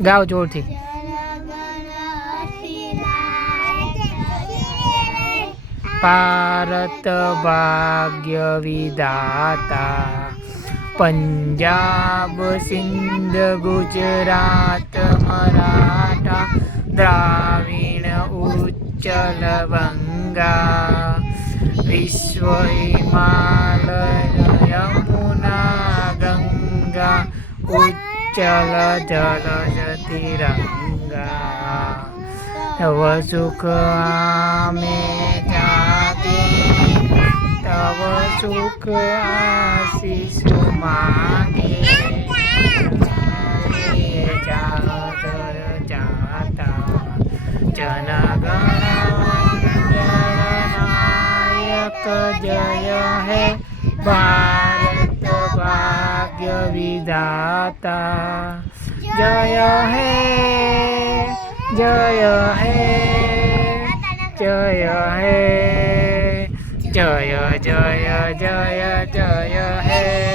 ગાઓ જોરથી. ભારત ભાગ્ય વિધાતા. પંજાબ સિંધ ગુજરાત મરાઠા. દ્રાવિણ ઉચ્ચલ બંગા વિશ્વ હિમાલય, યમુના ગંગા. ઉચ્ચલ જલ રંગા તવ સુખ આમે જાતે તવ સુખ આશીષ માગે જાતર જાતા જનગણ જય હે ભારત ભાગ્ય વિધાતા જય હે જય હે જય હે જય જય જય જય હે